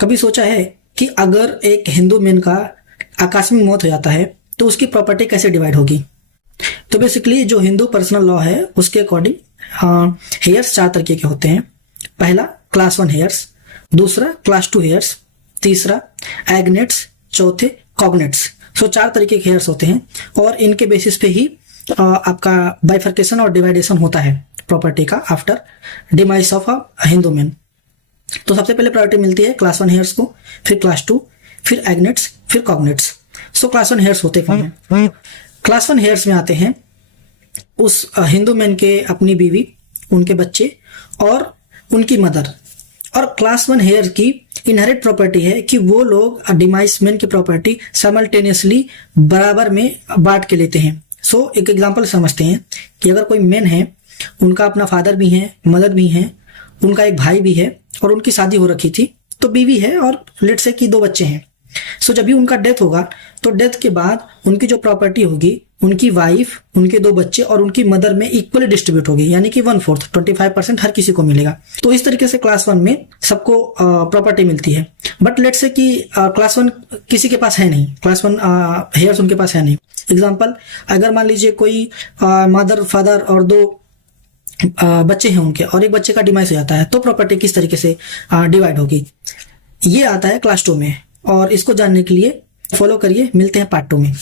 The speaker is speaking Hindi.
कभी सोचा है कि अगर एक हिंदू मैन का आकस्मिक मौत हो जाता है तो उसकी प्रॉपर्टी कैसे डिवाइड होगी? तो बेसिकली जो हिंदू पर्सनल लॉ है उसके अकॉर्डिंग हेयर्स 4 तरीके के होते हैं। पहला क्लास 1 हेयर्स, दूसरा क्लास 2 हेयर्स, तीसरा एग्नेट्स, चौथे कॉग्नेट्स। सो 4 तरीके के हेयर्स होते हैं और इनके बेसिस पे ही आपका बाइफर्केशन और डिवाइडेशन होता है प्रॉपर्टी का after demise of a Hindu man. तो सबसे पहले प्रायोरिटी मिलती है क्लास 1 हेयर्स को, फिर क्लास 2, फिर एग्नेट्स, फिर कॉग्नेट्स। सो क्लास 1 हेयर्स होते कौन है? क्लास 1 हेयर्स में आते हैं उस हिंदू मैन के अपनी बीवी, उनके बच्चे और उनकी मदर। और क्लास 1 हेयर की इनहेरिट प्रॉपर्टी है कि वो लोग डिमाइस मैन की प्रॉपर्टी साइमल्टेनियसली बराबर में बांट के लेते हैं। सो एक एग्जांपल समझते हैं कि अगर कोई मैन है, उनका अपना फादर भी है, मदर भी है, उनका एक भाई भी है और उनकी शादी हो रखी थी, तो बीवी है और लेट्स से कि 2 बच्चे हैं। सो जब भी उनका डेथ होगा तो डेथ के बाद उनकी जो प्रॉपर्टी होगी, उनकी वाइफ, उनके 2 बच्चे और उनकी मदर में इक्वली डिस्ट्रीब्यूट होगी, यानी कि 1/4 25% हर किसी को मिलेगा। तो इस तरीके से क्लास 1 में सबको प्रॉपर्टी मिलती है। बट लेट्स से कि क्लास 1 किसी के पास है नहीं, क्लास 1 हेयर्स उनके पास है नहीं। एग्जाम्पल, अगर मान लीजिए कोई मदर, फादर और 2 बच्चे हैं उनके और एक बच्चे का डिमाइस हो जाता है, तो प्रॉपर्टी किस तरीके से डिवाइड होगी, ये आता है क्लास 2 में। और इसको जानने के लिए फॉलो करिए, मिलते हैं पार्ट 2 में।